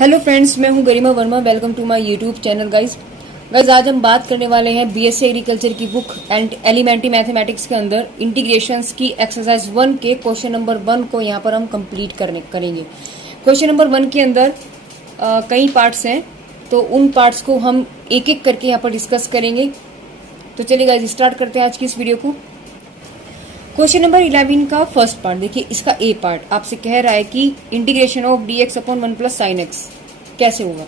Hello friends, मैं हूं Garima Verma. Welcome to my YouTube channel guys. आज हम बात करने वाले हैं बीएससी एग्रीकल्चर की बुक एंड एलिमेंट्री मैथमेटिक्स के अंदर इंटीग्रेशंस की एक्सरसाइज 1 के क्वेश्चन नंबर 1 को यहाँ पर हम कंप्लीट करेंगे। क्वेश्चन नंबर 1 के अंदर कई पार्ट्स हैं, तो उन पार्ट्स को हम एक एक करके यहाँ पर डिस्कस करेंगे। तो चलिए गाइज स्टार्ट करते हैं आज की इस वीडियो को। क्वेश्चन नंबर 11 का फर्स्ट पार्ट देखिए, इसका ए पार्ट आपसे कह रहा है कि integration of dx upon 1 plus sine x कैसे होगा।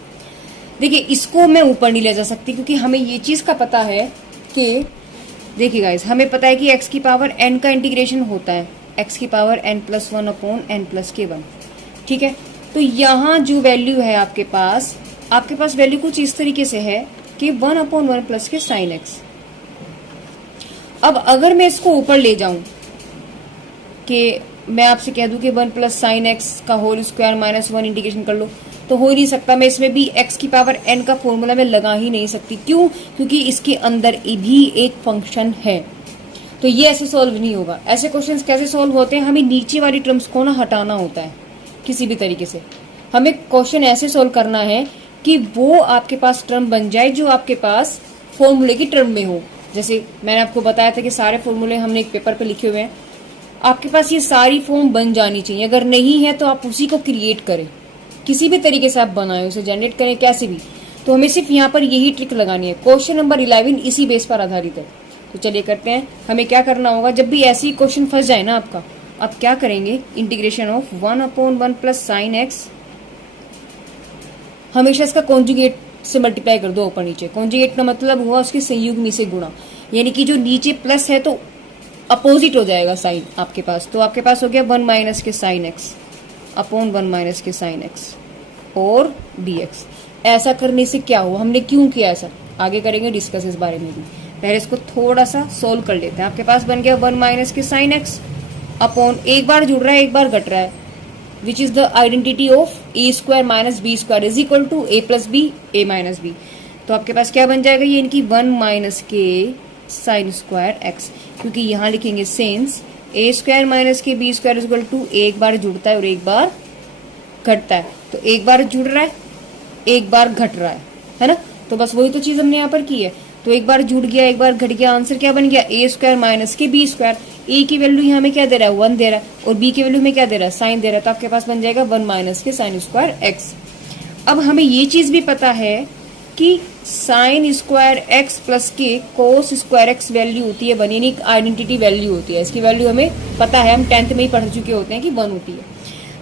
देखिए, इसको मैं ऊपर नहीं ले जा सकती क्योंकि हमें ये चीज का पता है कि देखिए गाइस, हमें पता है कि x की पावर n का इंटीग्रेशन होता है x की power n plus 1 upon n plus के 1। ठीक है, तो यहाँ जो वैल्यू है आपके पास वैल्यू कुछ इस तरीके से है कि 1 अपॉन 1 प्लस के साइन एक्स। अब अगर मैं इसको ऊपर ले जाऊं कि मैं आपसे कह दूं कि 1 प्लस साइन एक्स का होल स्क्वायर माइनस 1 इंटीग्रेशन कर लो, तो हो ही नहीं सकता। मैं इसमें भी x की पावर n का फॉर्मूला मैं लगा ही नहीं सकती। क्यों? क्योंकि इसके अंदर भी एक फंक्शन है, तो ये ऐसे सॉल्व नहीं होगा। ऐसे क्वेश्चंस कैसे सॉल्व होते हैं, हमें नीचे वाली टर्म्स को ना हटाना होता है किसी भी तरीके से। हमें क्वेश्चन ऐसे सॉल्व करना है कि वो आपके पास टर्म बन जाए जो आपके पास फॉर्मूले की टर्म में हो। जैसे मैंने आपको बताया था कि सारे फॉर्मूले हमने एक पेपर पे लिखे हुए हैं, आपके पास ये सारी फॉर्म बन जानी चाहिए। अगर नहीं है तो आप उसी को क्रिएट करें, किसी भी तरीके से आप बनाएं, उसे जनरेट करें कैसे भी। तो हमें सिर्फ यहाँ पर यही ट्रिक लगानी है। क्वेश्चन नंबर 11 इसी बेस पर आधारित है। तो चलिए करते हैं। हमें क्या करना होगा, जब भी ऐसे ही क्वेश्चन फंस जाए ना आपका, आप क्या करेंगे, integration of 1 upon 1 plus sine x, हमेशा इसका कॉन्जुगेट से मल्टीप्लाई कर दो ऊपर नीचे। कॉन्जुगेट का मतलब हुआ उसके संयुग्मी से गुणा, यानी कि जो नीचे प्लस है तो अपोजिट हो जाएगा साइन आपके पास। तो आपके पास हो गया 1 माइनस के साइन एक्स अपॉन 1 माइनस के साइन एक्स और dx। ऐसा करने से क्या हुआ, हमने क्यों किया ऐसा, आगे करेंगे डिस्कस इस बारे में भी। पहले इसको थोड़ा सा सोल्व कर लेते हैं। आपके पास बन गया 1 माइनस के साइन एक्स अपॉन, एक बार जुड़ रहा है एक बार घट रहा है, which is the identity of A square minus B square is equal to A plus B A minus B. तो आपके पास क्या बन जाएगा, ये इनकी 1 माइनस के साइन स्क्वायर एक्स, क्योंकि यहाँ लिखेंगे सेंस ए स्क्वायर माइनस के B square is equal to, एक बार जुड़ता है और एक बार घटता है। तो एक बार जुड़ रहा है एक बार घट रहा है ना। तो बस वही तो चीज हमने यहाँ पर की है। तो एक बार जुड़ गया एक बार घट गया, आंसर क्या बन गया, ए स्क्वायर माइनस के बी स्क्वायर। ए की वैल्यू यहाँ में क्या दे रहा है, 1 दे रहा है, और बी की वैल्यू में क्या दे रहा है, साइन दे रहा है। तो आपके पास बन जाएगा 1 माइनस के साइन स्क्वायर एक्स। अब हमें ये चीज भी पता है कि साइन स्क्वायर एक्स प्लस के कोस स्क्वायर एक्स वैल्यू होती है 1, यानी आइडेंटिटी वैल्यू होती है। इसकी वैल्यू हमें पता है, हम 10th में ही पढ़ चुके होते हैं कि 1 होती है।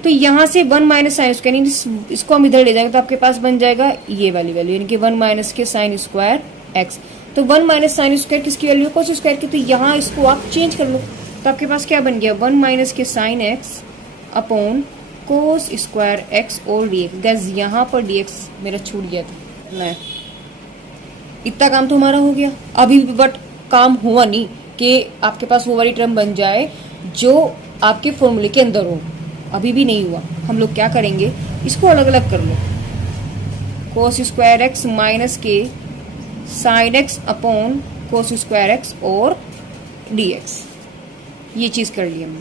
तो यहाँ से 1 माइनस साइन स्क्वायर, इसको हम इधर ले जाएंगे तो आपके पास बन जाएगा ये वाली वैल्यू, यानी कि 1 माइनस के साइन स्क्वायर एक्स। तो 1 माइनस साइन स्क्वायर किसकी वैल्यू, कोस स्क्वायर की। तो यहाँ इसको आप चेंज कर लो, तो आपके पास क्या बन गया, 1 माइनस के साइन एक्स अपॉन कोस स्क्वायर एक्स और dx। गैस यहाँ पर dx मेरा छूट गया था ना, इतना काम तो हमारा हो गया अभी भी, बट काम हुआ नहीं कि आपके पास वो वाली टर्म बन जाए जो आपके फॉर्मूले के अंदर हो, अभी भी नहीं हुआ। हम लोग क्या करेंगे, इसको अलग अलग कर लो, कोस स्क्वायर एक्स माइनस के साइन एक्स अपॉन कोस स्क्वायर एक्स और dx, ये चीज कर ली हमने।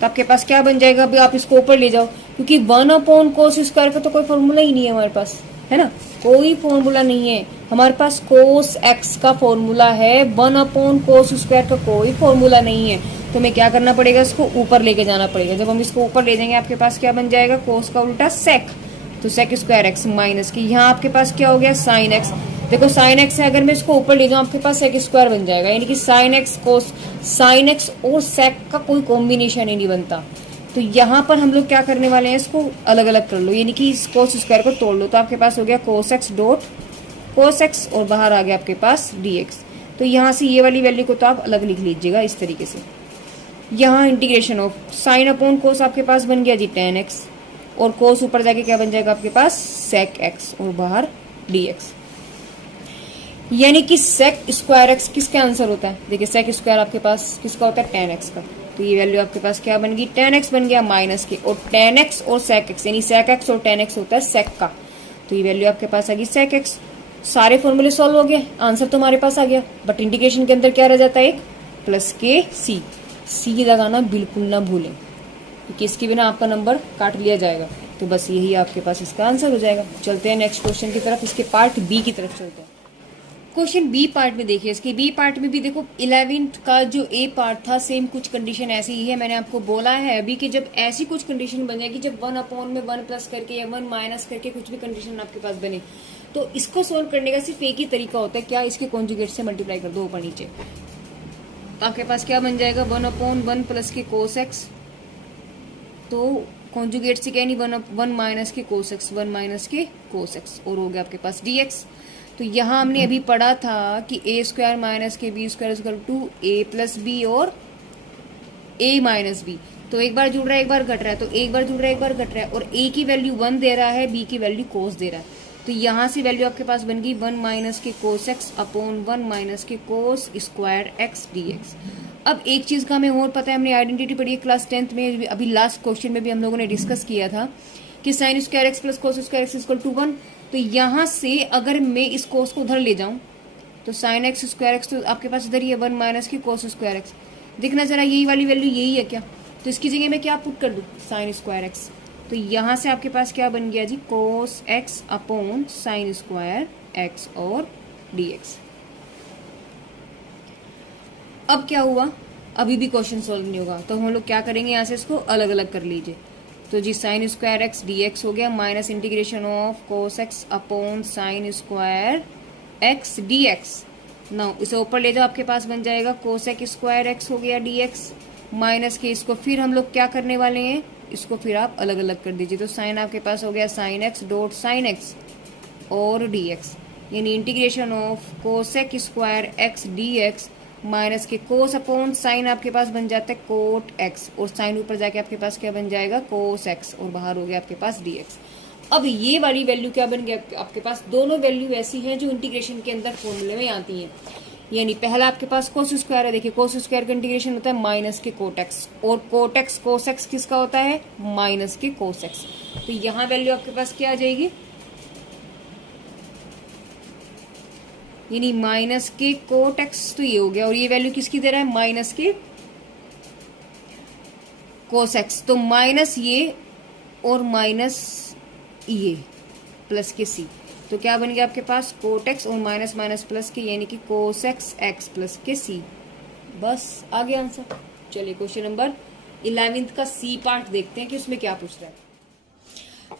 तो आपके पास क्या बन जाएगा, अभी आप इसको ऊपर ले जाओ, क्योंकि 1 अपॉन कोस स्क्वायर का तो कोई फॉर्मूला ही नहीं है हमारे पास, है ना, कोई फॉर्मूला नहीं है हमारे पास। कोस एक्स का फॉर्मूला है, 1 अपॉन कोस स्क्वायर का कोई फॉर्मूला नहीं है। तो हमें क्या करना पड़ेगा, इसको ऊपर लेके जाना पड़ेगा। जब हम इसको ऊपर ले जाएंगे आपके पास क्या बन जाएगा, कोस का उल्टा सेक, तो सेक स्क्वायर एक्स माइनस की, यहाँ आपके पास क्या हो गया, साइन एक्स। देखो साइन एक्स है, अगर मैं इसको ऊपर ले जाऊँ आपके पास सेक स्क्वायर बन जाएगा, यानी कि साइन एक्स कोस, साइन एक्स और सेक का कोई कॉम्बिनेशन ही नहीं बनता। तो यहाँ पर हम लोग क्या करने वाले हैं, इसको अलग अलग कर लो, यानी कि इस कोस स्क्वायर को तोड़ लो। तो आपके पास हो गया कोस एक्स डॉट कोस एक्स और बाहर आ गया आपके पास dx। तो यहाँ से ये वाली वैल्यू को तो आप अलग लिख लीजिएगा इस तरीके से। यहाँ इंटीग्रेशन ऑफ साइन अपॉन कोस आपके पास बन गया जी tan x, और कोस ऊपर जाके क्या बन जाएगा आपके पास sec x और बाहर dx, यानी कि sec स्क्वायर x किसका आंसर होता है, देखिए sec स्क्वायर आपके पास किसका होता है, tan x का। तो ये वैल्यू आपके पास क्या बन गई, tan x बन गया माइनस के, और tan x और sec x, यानी sec x और tan x होता है sec का। तो ये वैल्यू आपके पास आ गई sec x। सारे फॉर्मूले सॉल्व हो गए, आंसर तो हमारे पास आ गया, बट इंटीग्रेशन के अंदर क्या रह जाता है, एक प्लस के सी लगाना बिल्कुल ना भूलें, क्योंकि इसके बिना आपका नंबर काट लिया जाएगा। तो बस यही आपके पास इसका आंसर हो जाएगा। चलते हैं नेक्स्ट क्वेश्चन की तरफ, इसके पार्ट बी की तरफ चलते हैं। क्वेश्चन बी पार्ट में देखिए, इसके बी पार्ट में भी देखो 11th का जो ए पार्ट था सेम कुछ कंडीशन ऐसी ही है। मैंने आपको बोला है अभी कि जब ऐसी कुछ कंडीशन बन जाएगी, जब 1 अपॉन में 1 प्लस करके या 1 माइनस करके कुछ भी कंडीशन आपके पास बने, तो इसको सोल्व करने का सिर्फ एक ही तरीका होता है, क्या, इसके कॉन्जुगेट से मल्टीप्लाई कर दो ऊपर नीचे। तो आपके पास क्या बन जाएगा, 1 अपॉन 1 प्लस के कोस एक्स, तो कॉन्जुगेट से क्या नहीं, 1 माइनस के कोस एक्स, 1 माइनस के कोस एक्स, और हो गया आपके पास dx। तो यहाँ हमने अभी पढ़ा था कि ए स्क्वायर माइनस के B square equal to A plus B और ए माइनस बी। तो एक बार जुड़ रहा है एक बार घट रहा है, तो एक बार जुड़ रहा है एक बार घट रहा है, और ए की वैल्यू 1 दे रहा है, बी की वैल्यू कोस दे रहा है। तो यहाँ से वैल्यू आपके पास बन गई 1 माइनस के कोस एक्स अपॉन 1 माइनस के कोस स्क्वायर एक्स dx। अब एक चीज का हमें और पता है, हमने आइडेंटिटी पढ़ी है क्लास 10th में, अभी लास्ट क्वेश्चन में भी हम लोगों ने डिस्कस किया था कि sine square X plus cos square X equal to 1। तो यहाँ से अगर मैं इस कोस को उधर ले जाऊं तो साइन एक्स स्क्वायर एक्स तो आपके पास इधर ही है 1 माइनस की कोस स्क्वायर एक्स। देखना जरा यही वाली वैल्यू यही है क्या, तो इसकी जगह मैं क्या पुट कर दूं, साइन स्क्वायर एक्स। तो यहाँ से आपके पास क्या बन गया जी, cos X upon sine square X और dx। अब क्या हुआ, अभी भी क्वेश्चन सोल्व नहीं होगा, तो हम लोग क्या करेंगे, यहाँ से इसको अलग अलग कर लीजिए। तो जी साइन स्क्वायर एक्स dx हो गया minus integration of cos X upon sine square X dx। Now इसे ऊपर ले जाओ, आपके पास बन जाएगा कोस एक्स स्क्वायर एक्स हो गया dx माइनस के, इसको फिर हम लोग क्या करने वाले हैं, इसको फिर आप अलग अलग कर दीजिए। तो साइन आपके पास हो गया sine x dot sine x और dx, यानी integration of cos X square X dx minus के कोस अपॉन साइन आपके पास बन जाता है कोट एक्स, और साइन ऊपर जाके आपके पास क्या बन जाएगा, कोस एक्स, और बाहर हो गया आपके पास dx। अब ये वाली वैल्यू क्या बन गया आपके पास, दोनों वैल्यू ऐसी हैं जो इंटीग्रेशन के अंदर फॉर्मूले में आती हैं। यानी पहला आपके पास कोस स्क्वायर है, देखिए कोस स्क्वायर का इंटीग्रेशन होता है माइनस के कोट एक्स, और कोट एक्स कोस एक्स किसका होता है, माइनस के कोस एक्स। तो यहाँ वैल्यू आपके पास क्या आ जाएगी, यानी माइनस के कोट एक्स, तो ये हो गया, और ये वैल्यू किसकी दे रहा है, माइनस के कोस एक्स। तो माइनस ये और माइनस ये प्लस के सी, तो क्या बन गया आपके पास, कोट एक्स और माइनस माइनस प्लस के, यानी कि कोस एक्स एक्स प्लस के सी। बस आ गया आंसर। चलिए क्वेश्चन नंबर 11th का सी पार्ट देखते हैं कि उसमें क्या पूछ रहा है।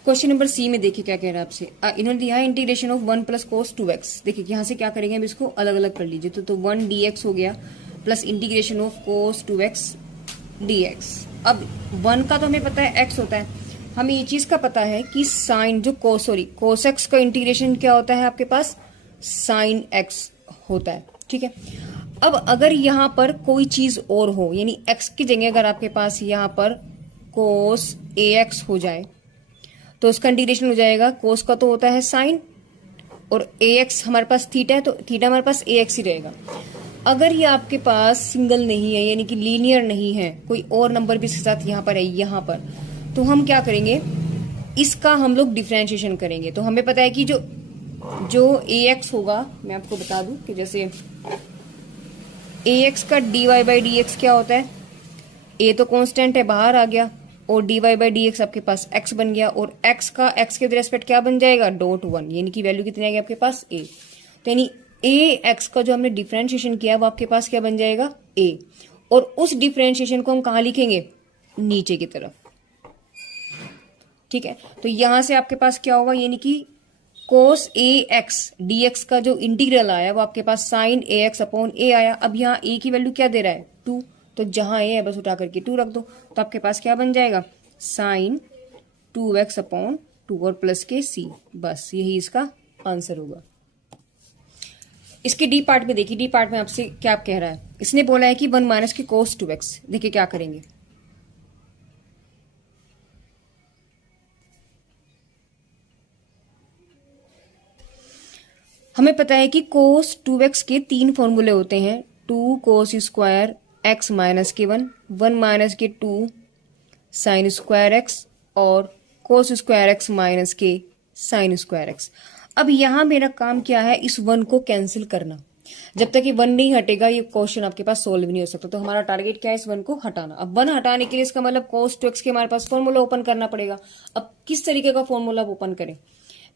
क्वेश्चन नंबर सी में देखिए क्या कह रहा है आपसे, इन्होंने दिया है integration of 1 plus cos 2x। देखिए यहाँ से क्या करेंगे, अब इसको अलग अलग कर लीजिए। तो 1 dx हो गया plus integration of cos 2x dx। अब 1 का तो हमें पता है x होता है, हमें ये चीज का पता है कि साइन जो कोस एक्स का इंटीग्रेशन क्या होता है आपके पास, साइन एक्स होता है, ठीक है। अब अगर यहाँ पर कोई चीज और हो, यानी x की जगह अगर आपके पास यहाँ पर कोस ax हो जाए, तो उसका इंटीग्रेशन हो जाएगा, कोस का तो होता है साइन, और ax हमारे पास थीटा है, तो थीटा हमारे पास ax ही रहेगा। अगर ये आपके पास सिंगल नहीं है, यानी कि लीनियर नहीं है, कोई और नंबर भी इसके साथ यहाँ पर है, यहाँ पर, तो हम क्या करेंगे, इसका हम लोग डिफरेंशिएशन करेंगे। तो हमें पता है कि जो ax होगा, मैं आपको बता दूं कि जैसे ax का dy बाई dx क्या होता है, a तो कांस्टेंट है बाहर आ गया, और dy बाई dx आपके पास x बन गया, और x का x के रेस्पेक्ट क्या बन जाएगा, डॉट 1, यानी कि वैल्यू कितनी आएगी आपके पास a। तो यानी ax का जो हमने डिफरेंशिएशन किया वो आपके पास क्या बन जाएगा, a, और उस डिफरेंशिएशन को हम कहाँ लिखेंगे, नीचे की तरफ, ठीक है। तो यहां से आपके पास क्या होगा, यानी कि कोस ax dx का जो इंटीग्रल आया वो आपके पास साइन ax अपॉन a आया। अब यहाँ a की वैल्यू क्या दे रहा है, 2, तो जहां a है बस उठा करके 2 रख दो, तो आपके पास क्या बन जाएगा, साइन 2x अपॉन 2 और प्लस के c। बस यही इसका आंसर होगा। इसके डी पार्ट में देखिए, डी पार्ट में आपसे क्या कह रहा है, इसने बोला है कि 1 माइनस की कोस 2x। देखिए क्या करेंगे, हमें पता है कि कोस 2x के 3 फॉर्मूले होते हैं, 2 कोस स्क्वायर x माइनस के 1, 1 माइनस के 2 साइन स्क्वायर x, और कोस स्क्वायर x माइनस के साइन स्क्वायर x। अब यहां मेरा काम क्या है, इस 1 को कैंसिल करना। जब तक ये 1 नहीं हटेगा ये क्वेश्चन आपके पास सोल्व नहीं हो सकता। तो हमारा टारगेट क्या है, इस 1 को हटाना। अब 1 हटाने के लिए इसका मतलब cos 2x के हमारे पास फॉर्मूला ओपन करना पड़ेगा। अब किस तरीके का फॉर्मूला ओपन करें,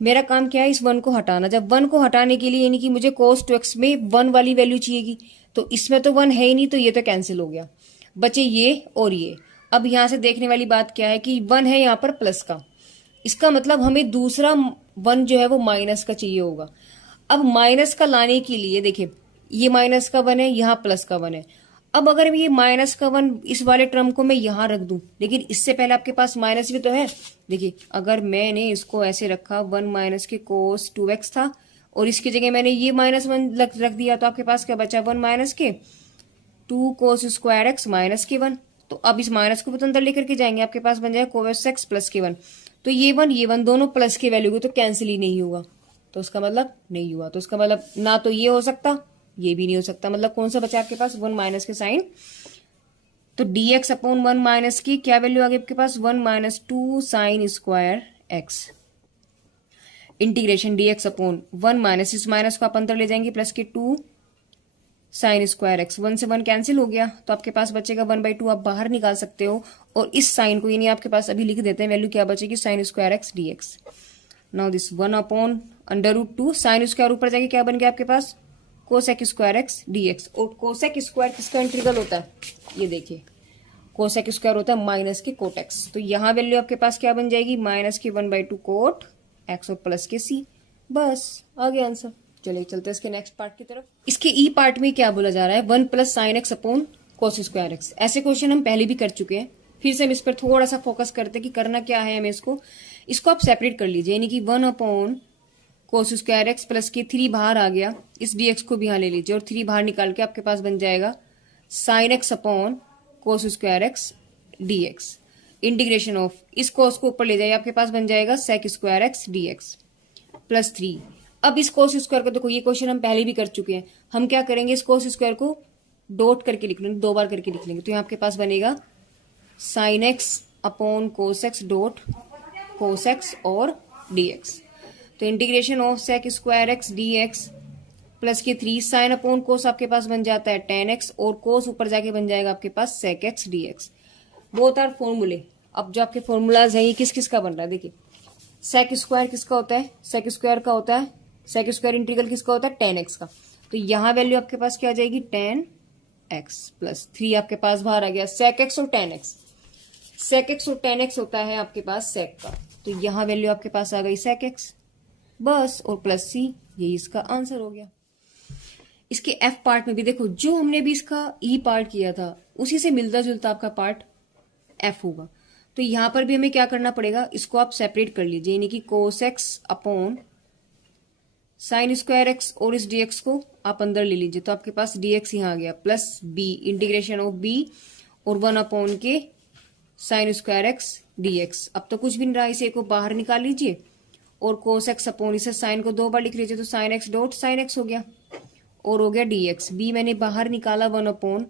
मेरा काम क्या है, इस 1 को हटाना। जब 1 को हटाने के लिए यानी कि मुझे cos 2x में 1 वाली वैल्यू चाहिएगी, तो इसमें तो 1 है ही नहीं, तो ये तो कैंसिल हो गया, बचे ये और ये। अब यहां से देखने वाली बात क्या है कि 1 है यहाँ पर प्लस का, इसका मतलब हमें दूसरा 1 जो है वो माइनस का चाहिए होगा। अब माइनस का लाने के लिए देखिए, ये माइनस का 1 है, यहाँ प्लस का 1 है। अब अगर ये माइनस का 1 इस वाले टर्म को मैं यहां रख दूं, लेकिन इससे पहले आपके पास माइनस भी तो है। देखिए अगर मैंने इसको ऐसे रखा, 1 माइनस के cos 2x था, और इसकी जगह मैंने ये -1 रख दिया, तो आपके पास क्या बचा, 1 माइनस के 2 cos स्क्वायर एक्स माइनस के 1। तो अब इस माइनस को भी तो अंदर लेकर के जाएंगे, आपके पास बन जाएगा cos x प्लस के 1। तो ये 1 दोनों प्लस के वैल्यू को तो कैंसिल ही नहीं होगा, तो उसका मतलब नहीं हुआ। तो उसका मतलब ना तो ये हो सकता, ये भी नहीं हो सकता। मतलब कौन सा बचा आपके पास, 1 माइनस के साइन। तो dx अपॉन 1 माइनस की क्या वैल्यू आ गई आपके पास, 1 minus 2 sine square x. Integration dx upon 1 minus, इस माइनस को आप अंदर ले जाएंगे, प्लस के 2 साइन स्क्वायर एक्स। 1 से 1 कैंसिल हो गया, तो आपके पास बचेगा 1/2, आप बाहर निकाल सकते हो। और इस साइन को यानी आपके पास अभी लिख देते हैं, वैल्यू क्या बचेगी, sign square X dx। Now this 1 upon √2 sine square, ऊपर जाके क्या बन गया आपके पास, कोसेक स्क्वायर एक्स dx। और कोसेक स्क्वायर किसका इंटीग्रल होता है, ये देखिए, कोसेक स्क्वायर होता है माइनस के कोट एक्स। तो यहाँ वैल्यू आपके पास क्या बन जाएगी, माइनस के 1/2 कोट एक्स और प्लस के सी। बस आ गया आंसर। चलिए चलते हैं इसके नेक्स्ट पार्ट की तरफ। इसके ई पार्ट में क्या बोला जा रहा है, 1 प्लस साइन एक्स अपॉन कोस स्क्वायर एक्स। ऐसे क्वेश्चन हम पहले भी कर चुके हैं, फिर से हम इस पर थोड़ा सा फोकस करते हैं कि करना क्या है हमें। इसको आप सेपरेट कर लीजिए, यानी कि 1 अपॉन कोस स्क्वायर एक्स प्लस के 3 बाहर आ गया, इस dx को भी यहाँ ले लीजिए, और 3 बाहर निकाल के आपके पास बन जाएगा sign X upon cos square X dx। Integration of, इस कोस को ऊपर ले जाइए, आपके पास बन जाएगा sec square X dx plus 3। अब इस कोस स्क्वायर को देखो, ये क्वेश्चन हम पहले भी कर चुके हैं, हम क्या करेंगे, इस कोस स्क्वायर को डॉट करके लिख लेंगे, 2 बार करके लिख लेंगे। तो यहाँ आपके पास बनेगा sine X upon cos X dot cos X और dx। तो integration of sec square X dx plus के 3 साइन अपॉन कोस आपके पास बन जाता है tan x, और कोस ऊपर जाके बन जाएगा आपके पास sec X dx। Both are फॉर्मूले। अब जो आपके फॉर्मूलाज हैं ये किस किस का बन रहा है, देखिए सेक स्क्वायर किसका होता है, सेक स्क्वायर का होता है, सेक स्क्वायर इंटीग्रल किसका होता है, tan x का। तो यहाँ वैल्यू आपके पास क्या आ जाएगी, tan x प्लस 3 आपके पास बाहर आ गया, सेक x और tan x। सेक x और tan x होता है आपके पास सेक का, तो यहाँ वैल्यू आपके पास आ गई सेक x, बस, और प्लस c, यही इसका आंसर हो गया। इसके एफ पार्ट में भी देखो, जो हमने भी इसका ई पार्ट किया था उसी से मिलता जुलता आपका पार्ट एफ होगा। तो यहां पर भी हमें क्या करना पड़ेगा, इसको आप सेपरेट कर लीजिए, यानी कि कोस X upon sine square X, और इस dx को आप अंदर ले लीजिए, तो आपके पास dx यहाँ आ गया, plus b integration of b, और 1 अपॉन के साइन स्क्वायर एक्स dx। अब तो कुछ भी नहीं रहा, इसे को बाहर निकाल लीजिए, और कोस एक्स अपॉन, इसे साइन को 2 बार लिख लीजिए, तो sine x dot sine x हो गया, और हो गया dx। b मैंने बाहर निकाला, 1 upon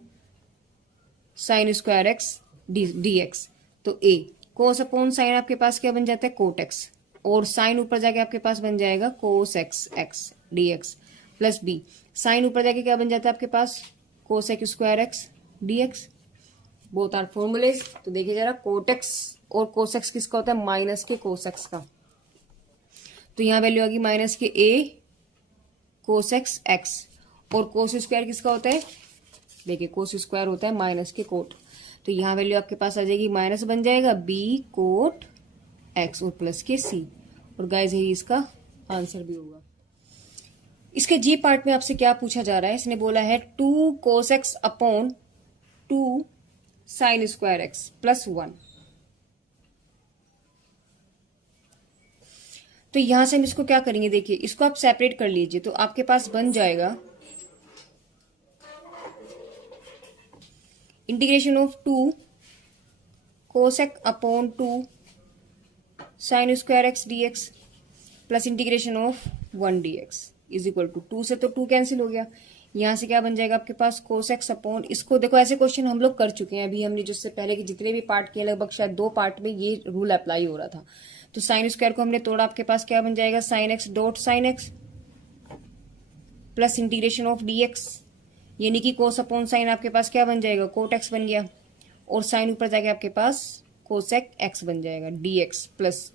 sine square X dx। तो a कोस अपॉन साइन आपके पास क्या बन जाता है, कोट एक्स, और साइन ऊपर जाके आपके पास बन जाएगा cos X X dx plus b। Sine ऊपर जाके क्या बन जाता है आपके पास, cos X square X dx। Both are formulas. तो देखिए जरा, कोट एक्स और कोस एक्स किसका होता है, माइनस के कोस एक्स का। तो यहाँ वैल्यू आ गई माइनस के a कोस एक्स एक्स, और कोस स्क्वायर किसका होता है, देखिए कोस स्क्वायर होता है माइनस के कोट। तो यहाँ वैल्यू आपके पास आ जाएगी, माइनस बन जाएगा b कोट एक्स और प्लस के c, और गाइस यही इसका आंसर भी होगा। इसके जी पार्ट में आपसे क्या पूछा जा रहा है, इसने बोला है 2 कोस X upon 2 sine square X plus 1। तो यहां से हम इसको क्या करेंगे, देखिए इसको आप सेपरेट कर लीजिए, तो आपके पास बन जाएगा integration of 2 cosec upon 2 sine square X dx plus integration of 1 dx is equal to 2 से तो 2 कैंसिल हो गया। यहां से क्या बन जाएगा आपके पास, कोसेक्स अपॉन, इसको देखो ऐसे क्वेश्चन हम लोग कर चुके हैं, अभी हमने जिससे पहले के जितने भी पार्ट किए लगभग शायद 2 पार्ट में ये रूल अप्लाई हो रहा था। तो साइन स्क्वायर को हमने तोड़ा, आपके पास क्या बन जाएगा, sine x dot sine x plus integration of dx, यानी कि कोस अपॉन साइन आपके पास क्या बन जाएगा, कोट एक्स बन गया, और साइन ऊपर जाके आपके पास कोसेक एक्स बन जाएगा, dx plus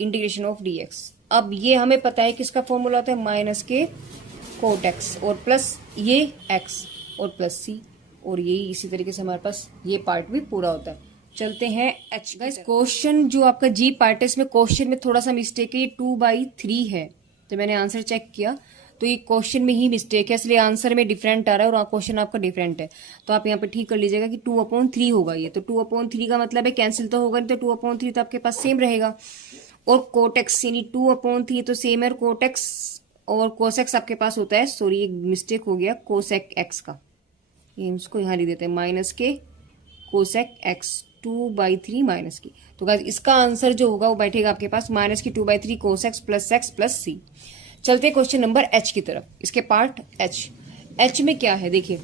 integration of dx। अब ये हमें पता है किसका फॉर्मूला होता है, माइनस के कोट एक्स और प्लस ये एक्स और प्लस सी, और यही इसी तरीके से हमारे पास ये पार्ट भी पूरा होता है। चलते हैं एच। गाइस क्वेश्चन जो आपका जी पार्ट है, इसमें क्वेश्चन में थोड़ा सा मिस्टेक है, ये 2/3 है। तो मैंने आंसर चेक किया तो ये क्वेश्चन में ही मिस्टेक है, इसलिए आंसर में डिफरेंट आ रहा है और क्वेश्चन आपका डिफरेंट है। तो आप यहाँ पे ठीक कर लीजिएगा कि 2/3 होगा ये। तो 2/3 का मतलब है कैंसिल तो होगा नहीं, तो 2/3 तो आपके पास सेम रहेगा। और कोटेक्स यानी 2/3 तो सेम है, और कोटेक्स और कोसेक्स आपके पास होता है, सॉरी एक मिस्टेक हो गया, कोसेक एक्स का, ये इसको यहाँ लिख देते हैं माइनस के कोसेक एक्स 2/3 माइनस की। तो गाइस इसका आंसर जो होगा वो बैठेगा आपके पास माइनस की 2/3 कोसेक्स प्लस एक्स प्लस सी। चलते हैं क्वेश्चन नंबर एच की तरफ, इसके पार्ट एच। एच में क्या है देखिए,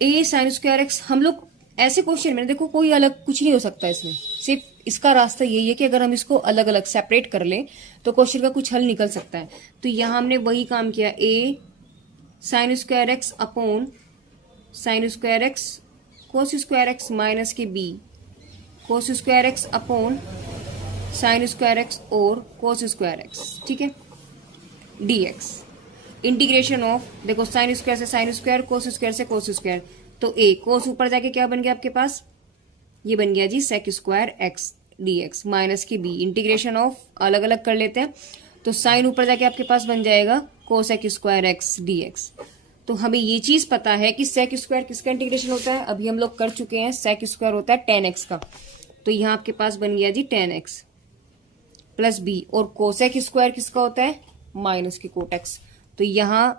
ए साइन स्क्वायर एक्स। हम लोग ऐसे क्वेश्चन में देखो कोई अलग कुछ नहीं हो सकता इसमें, सिर्फ इसका रास्ता यही है कि अगर हम इसको अलग अलग सेपरेट कर लें तो क्वेश्चन का कुछ हल निकल सकता है। तो यहां हमने वही काम किया, A sine square X upon sine square X cos square X minus के B cos square X upon sine square X और कोस स्क्वायर एक्स, ठीक है, dx इंटीग्रेशन ऑफ, देखो साइन स्क्वायर से साइन स्क्वायर, कोस स्क्वायर से cos square, तो ए कोस ऊपर जाके क्या बन गया आपके पास, ये बन गया जी sec square X dx minus की बी इंटीग्रेशन ऑफ, अलग अलग कर लेते हैं, तो साइन ऊपर जाके आपके पास बन जाएगा कोसेक स्क्वायर एक्स dx। तो हमें ये चीज पता है कि सेक स्क्वायर किसका इंटीग्रेशन होता है, अभी हम लोग कर चुके हैं, सेक स्क्वायर होता है tan x का। तो यहां आपके पास बन गया जी tan x प्लस बी, और कोसेक स्क्वायर किसका होता है, माइनस की कोटेक्स। तो यहां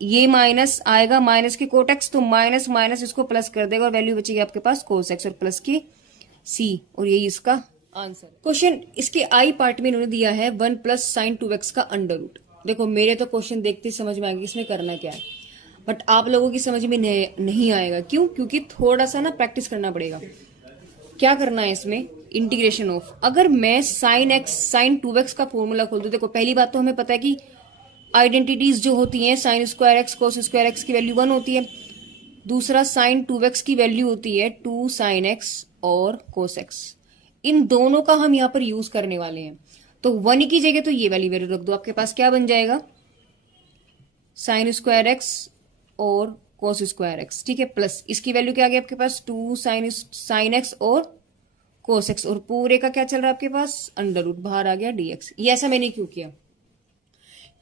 ये माइनस आएगा माइनस की कोटेक्स, तो माइनस माइनस इसको प्लस कर देगा और वैल्यू बचेगी आपके पास कोसेक्स और प्लस की सी, और यही इसका आंसर। क्वेश्चन इसके आई पार्ट में इन्होंने दिया है 1 प्लस साइन 2x का अंडर रूट। देखो मेरे तो क्वेश्चन देखते ही समझ में आएगा इसमें करना क्या है, बट आप लोगों की समझ में नहीं आएगा। क्यों? क्योंकि थोड़ा सा ना प्रैक्टिस करना पड़ेगा। क्या करना है इसमें, इंटीग्रेशन ऑफ, अगर मैं साइन एक्स साइन 2x का फॉर्मूला खोल दूं, देखो पहली बात तो हमें पता है कि आइडेंटिटीज जो होती हैं sign square X cos square x की वैल्यू 1 होती है, दूसरा साइन 2x की वैल्यू होती है 2 साइन एक्स और कोस एक्स। इन दोनों का हम यहाँ पर यूज करने वाले हैं, तो 1 की जगह तो ये वाली वैल्यू रख दो, आपके पास क्या बन जाएगा, साइन स्क्वायर एक्स और कोस स्क्वायर एक्स, ठीक है, प्लस इसकी वैल्यू क्या आ गई आपके पास 2 साइन एक्स और कोस एक्स, और पूरे का क्या चल रहा है आपके पास, अंडर रूट, बाहर आ गया dx। ये ऐसा मैंने क्यों किया,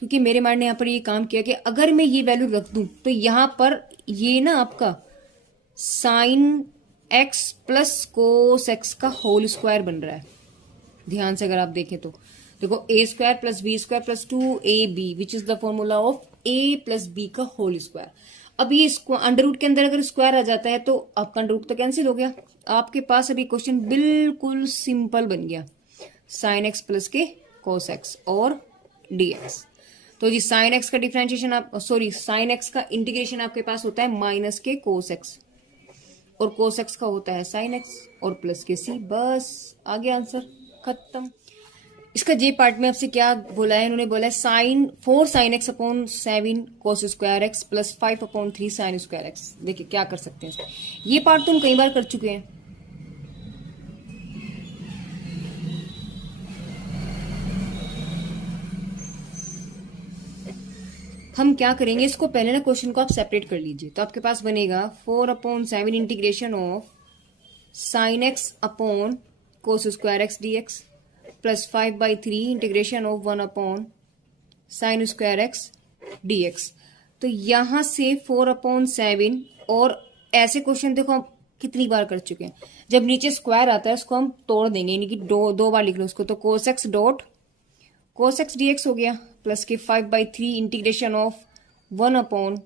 क्योंकि मेरे माइंड ने यहाँ पर ये काम किया कि अगर मैं ये वैल्यू रख दूं तो यहां पर ये ना आपका sine x plus cos x का होल स्क्वायर बन रहा है। ध्यान से अगर आप देखें तो देखो A square plus B square plus 2ab which is the formula of a plus B का होल स्क्वायर। अब ये अंडर रूट के अंदर अगर स्क्वायर आ जाता है तो आपका अंडर रूट तो कैंसिल हो गया, आपके पास अभी क्वेश्चन बिल्कुल सिंपल बन गया, साइन एक्स प्लस के कोस एक्स और dx। तो जी साइन एक्स का डिफरेंशिएशन आप साइन एक्स का इंटीग्रेशन आपके पास होता है माइनस के कोस एक्स, और कोस एक्स का होता है साइन एक्स और प्लस के सी, बस आ गया आंसर, खत्म। इसका जे पार्ट में आपसे क्या बोला है, इन्होंने बोला है 4 साइन एक्स अपॉन 7 कोस square X plus 5/3 sign square x. देखिए क्या कर सकते हैं इसमें, ये पार्ट तो हम कई बार कर चुके हैं। हम क्या करेंगे, इसको पहले ना क्वेश्चन को आप सेपरेट कर लीजिए, तो आपके पास बनेगा 4/7 integration of sine X upon cos square X dx plus 5/3 integration of 1 upon sine square X dx। तो यहां से 4/7, और ऐसे क्वेश्चन देखो हम कितनी बार कर चुके हैं, जब नीचे स्क्वायर आता है उसको हम तोड़ देंगे, यानी कि दो बार लिख लो उसको, तो कोस X dot cos x dx हो गया प्लस के 5/3 integration of 1 upon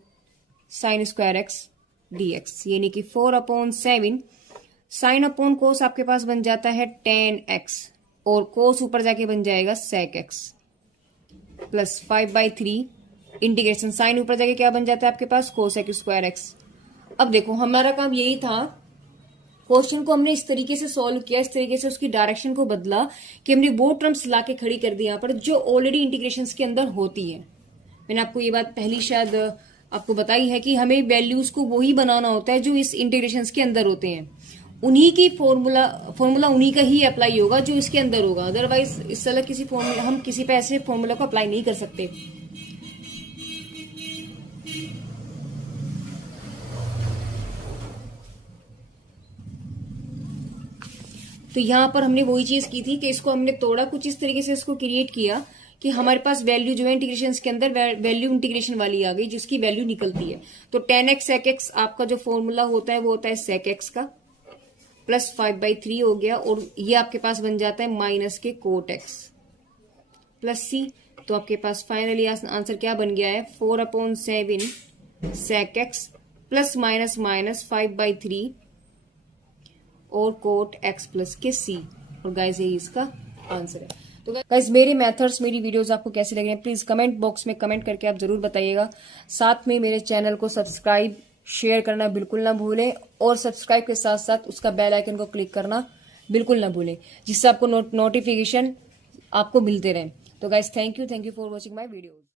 sine square X dx, यानी कि 4/7 साइन अपॉन कोस आपके पास बन जाता है tan x, और कोस ऊपर जाके बन जाएगा sec x plus 5/3 integration sine ऊपर जाके क्या बन जाता है आपके पास कोसेक स्क्वायर एक्स। अब देखो हमारा काम यही था, क्वेश्चन को हमने इस तरीके से सॉल्व किया, इस तरीके से उसकी डायरेक्शन को बदला कि हमने वो टर्म्स लाके खड़ी कर दी यहाँ पर जो ऑलरेडी इंटीग्रेशंस के अंदर होती है। मैंने आपको ये बात पहली शायद आपको बताई है कि हमें वैल्यूज को वही बनाना होता है जो इस इंटीग्रेशन के अंदर होते हैं, उन्हीं की फॉर्मूला उन्हीं का ही अप्लाई होगा जो इसके अंदर होगा। अदरवाइज इस अलग किसी फॉर्मूला, हम किसी पे ऐसे फॉर्मूला को अप्लाई नहीं कर सकते। तो यहां पर हमने वही चीज की थी कि इसको हमने तोड़ा, कुछ इस तरीके से इसको क्रिएट किया कि हमारे पास वैल्यू जो है इंटीग्रेशन के अंदर वैल्यू इंटीग्रेशन वाली आ गई, जिसकी वैल्यू निकलती है। तो 10x sec x आपका जो फॉर्मूला होता है वो होता है sec x का, प्लस 5/3 हो गया, और ये आपके पास बन जाता है माइनस के कोट x प्लस c। तो आपके पास फाइनली आंसर क्या बन गया है, 4/7 sec x plus minus minus 5/3 और कोट x प्लस के c। और गाइस यही इसका आंसर है। तो गाइस मेरे मेथड्स, मेरी वीडियोस आपको कैसे लग रहे हैं प्लीज कमेंट बॉक्स में कमेंट करके आप जरूर बताइएगा। साथ में मेरे चैनल को सब्सक्राइब शेयर करना बिल्कुल ना भूलें, और सब्सक्राइब के साथ साथ उसका बेल आइकन को क्लिक करना बिल्कुल ना भूलें, जिससे आपको नोटिफिकेशन आपको मिलते रहें। तो guys thank you for watching my videos.